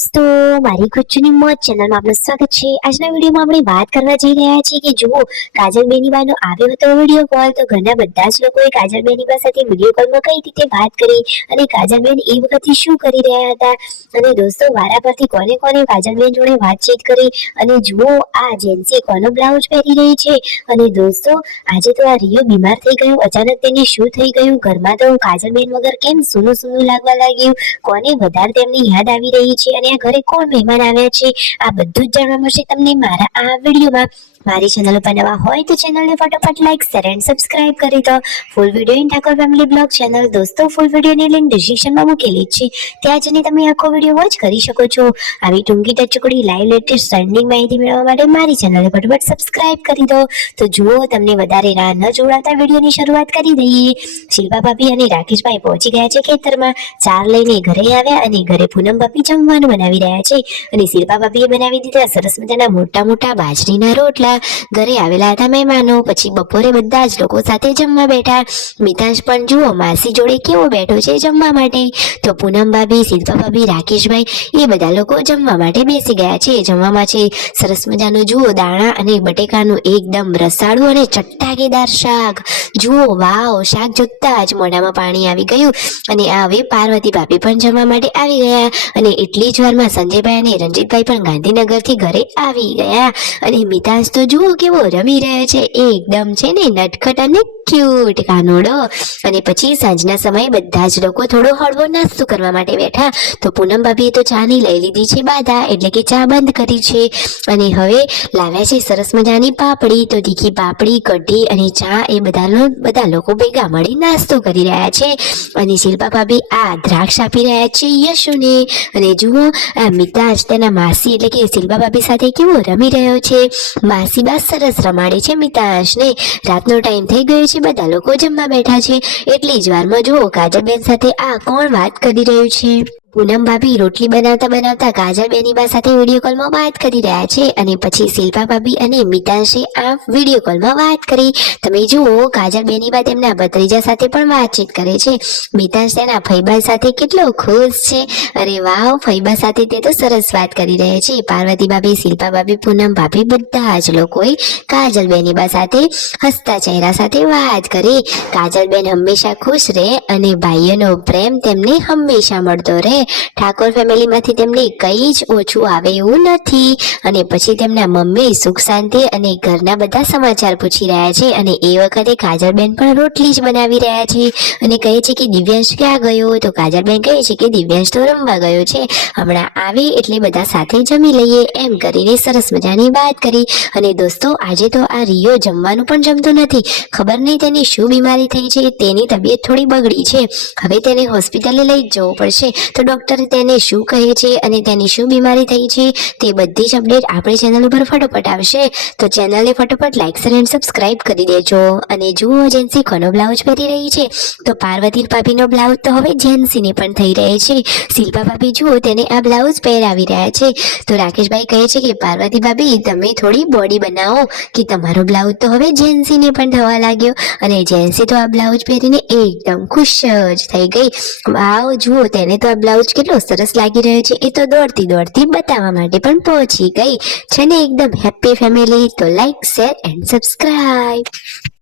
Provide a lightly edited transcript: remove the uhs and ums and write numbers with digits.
દોસ્તો, મારી ગુજ્જુની મોજ ચેનલમાં આપનું સ્વાગત છે। આજના વિડીયોમાં આપણે વાત કરવા જઈ રહ્યા છીએ કે જુઓ, કાજલ બેનીબાનો આવ્યો હતો વિડીયો કોલ, તો ઘણા બધા જ લોકોએ કાજલ બેનીબા સાથે વિડીયો કોલમાં કઈ રીતે વાત કરી અને કાજલ બેન એ વખતે શું કરી રહ્યા હતા અને દોસ્તો વારા પરથી કોને કોને કાજલ બેન જોડે વાતચીત કરી અને જુઓ આ જેન્સી કોનો બ્લાઉઝ પહેરી રહી છે। અને દોસ્તો આજે તો આ રિયો બીમાર થઈ ગયો, અચાનક તેને શું થઈ ગયું, ઘરમાં તો કાજલ બેન વગર કેમ સૂનું સૂનું લાગવા લાગ્યું, કોને વધારે તેમની યાદ આવી રહી છે અને આ ઘરે કોણ મહેમાન આવ્યા છે, આ બધું જ જાણવા મળશે તમને મારા આ વિડીયોમાં। મારી ચેનલ પર નવા હોય તો ચેનલને ફટાફટ લાઈક શેર એન્ડ સબસ્ક્રાઇબ કરી દો। Full video in Thakor family blog channel દોસ્તો ફૂલ વિડીયોની લિંક ડિસ્ક્રિપ્શનમાં મૂકેલી છે, ત્યાં જઈને તમે આખો વિડીયો વોચ કરી શકો છો। આવી ટૂંકી ટચુકડી લાઈવ લેટેસ્ટ ટ્રેન્ડિંગ માહિતી મેળવવા માટે મારી ચેનલને ફટાફટ સબસ્ક્રાઇબ કરી દો। તો જુઓ તમને વધારે રાહ ન જોડાતા વિડીયોની શરૂઆત કરી દઈએ। શિલ્પા ભાભી અને રાકેશભાઈ પહોંચી ગયા છે ખેતરમાં, ચાર લઈને ઘરે આવ્યા અને ઘરે પૂનમ ભાભી જમવાનું બનાવી રહ્યા છે અને શિલ્પા ભાભીએ બનાવી દીધા સરસ મજાના મોટા મોટા બાજરીના રોટલા। ઘરે આવેલા હતા મહેમાનો, પછી બપોરે બધા જ લોકો સાથે જમવા બેઠા। મિતાંશ પણ જુઓ માસી જોડે કેવો બેઠો છે જમવા માટે। તો પૂનમ ભાભી, શિલ્પા ભાભી, રાકેશભાઈ એ બધા લોકો જમવા માટે બેસી ગયા છે। જમવામાં છે સરસ મજાનું જુઓ દાણા અને બટેકાનું એકદમ રસાળું અને ચટાકેદાર શાક। જુઓ વાવ, શાક જોતા જ મોઢામાં પાણી આવી ગયું અને હવે પાર્વતી ભાભી પણ જમવા માટે આવી ગયા અને એટલી જ વારમાં સંજયભાઈ અને રંજીતભાઈ પણ ગાંધીનગરથી ઘરે આવી ગયા અને મિતાંશ તો જુઓ કેવો રમી રહ્યો છે, એકદમ છે ને નટખટ અને ક્યુટ કાનોડો। અને પછી સાંજના સમયે બધા જ લોકો થોડો હળવો નાસ્તો કરવા માટે બેઠા। તો પૂનમ ભાભીએ તો ચાની લઈ લીધી છે બાધા, એટલે કે ચા બંધ કરી છે અને હવે લાવ્યા છે સરસ મજાની પાપડી। તો તીખી પાપડી, કઢી અને ચા એ બધા લોકો ભેગા મળી નાસ્તો કરી રહ્યા છે અને શિલ્પા ભાભી આ દ્રાક્ષ આપી રહ્યા છે યશુને અને જુઓ આ મિતાંશ તેના માસી એટલે કે શિલ્પા ભાભી સાથે કેવો રમી રહ્યો છે। માસી બા સરસ રમાડે છે મિતાંશને। રાતનો ટાઈમ થઈ ગયો છે, બધા લોકો જમવા બેઠા છે, એટલી જ વારમાં જુઓ કાજલબેન સાથે આ કોણ વાત કરી રહ્યું છે। પૂનમ ભાભી રોટલી બનાવતા બનાવતા કાજલ બેનીબા સાથે વિડીયો કોલમાં વાત કરી રહ્યા છે અને પછી શિલ્પા ભાભી અને મિતાંશે આ વિડીયો કોલમાં વાત કરી। તમે જુઓ કાજલ બેનીબા તેમના ભત્રીજા સાથે પણ વાતચીત કરે છે। મિતાંશ તેના ફઈબા સાથે કેટલો ખુશ છે, અરે વાવ, ફઈબા સાથે તે તો સરસ વાત કરી રહ્યા છે। પાર્વતી ભાભી, શિલ્પા ભાભી, પૂનમ ભાભી બધા જ લોકોએ કાજલ બેનીબા સાથે હસતા ચહેરા સાથે વાત કરી। કાજલ બેન હંમેશા ખુશ રહે અને ભાઈઓનો પ્રેમ તેમને હંમેશા મળતો રહે। ઠાકોર ફેમિલીમાંથી તેમને કઈ જ ઓછું આવે એવું નથી। અને પછી તેમના મમ્મી સુખ શાંતિ અને ઘરના બધા સમાચાર પૂછી રહ્યા છે અને એ વખતે કાજલબેન પણ રોટલી જ બનાવી રહ્યા છે અને કહે છે કે દિવ્યાંશ ક્યાં ગયો, તો કાજલબેન કહે છે કે દિવ્યાંશ તો રમવા ગયો છે, હમણાં આવે એટલે બધા સાથે જમી લઈએ, એમ કરીને સરસ મજાની વાત કરી। અને દોસ્તો આજે તો આ રિયો જમવાનું પણ જમતો નથી, ખબર નહીં તેની શું બીમારી થઈ છે, તેની તબિયત થોડી બગડી છે, હવે તેને હોસ્પિટલે લઈ જવું પડશે। તો ડોક્ટર તેને શું કહે છે અને તેની શું બીમારી થઈ છે તે બધી જ અપડેટ આપણી ચેનલ ઉપર ફટોફટ આવશે, તો ચેનલને ફટોફટ લાઈક શેર એન્ડ સબસ્ક્રાઇબ કરી દેજો। અને જુઓ જેન્સી કોનો બ્લાઉઝ પહેરી રહી છે, તો પાર્વતી ભાભીનો બ્લાઉઝ તો હવે જેન્સીને પણ થઈ રહે છે। શિલ્પા ભાભી જુઓ તેને આ બ્લાઉઝ પહેરાવી રહ્યા છે, તો રાકેશભાઈ કહે છે કે પાર્વતી ભાભી તમે થોડી બોડી બનાવો કે તમારો બ્લાઉઝ તો હવે જેન્સીને પણ થવા લાગ્યો અને જેન્સી તો આ બ્લાઉઝ પહેરીને એકદમ ખુશ જ થઈ ગઈ। વાવ, જુઓ તેને તો આ બ્લાઉઝ કેટલો સરસ લાગી રહ્યો છે, એ તો દોડતી દોડતી બતાવવા માટે પણ પહોંચી ગઈ છે ને એકદમ હેપી ફેમિલી। તો લાઈક શેર એન્ડ સબસ્ક્રાઇબ।